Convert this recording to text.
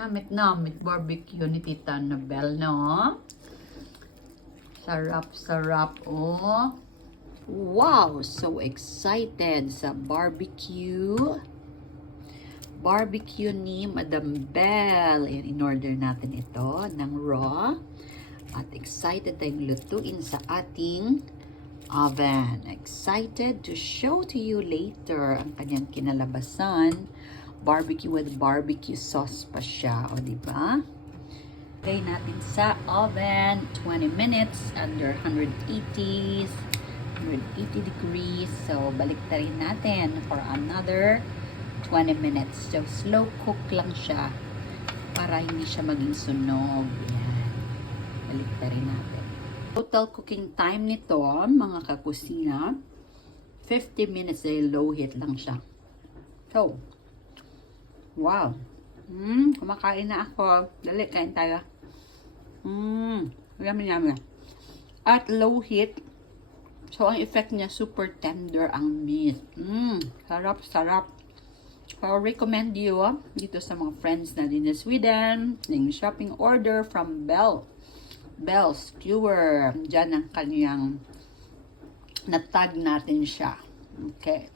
Namit barbecue ni Tita Annabelle, no? Sarap, oh. Wow, so excited sa barbecue. Barbecue ni Madam Belle. Ayan, in-order natin ito ng raw. At excited tayong lutuin sa ating oven. Excited to show to you later ang kanyang kinalabasan. Barbecue with barbecue sauce pa siya, o diba? Lagay natin sa oven, 20 minutes under 180 degrees. So, baliktarin natin for another 20 minutes. So, slow cook lang siya para hindi siya maging sunog. Yan. Baliktarin natin. Total cooking time nito, mga kakusina, 50 minutes dahil low heat lang siya. So, wow. Kumakain na ako. Dali, kain tayo. Yummy. At low heat. So, ang effect niya, super tender ang meat. Sarap. So, recommend you dito sa mga friends natin sa Sweden. Yung shopping order from Bell's Skewer. Diyan ang kanyang natag natin siya. Okay.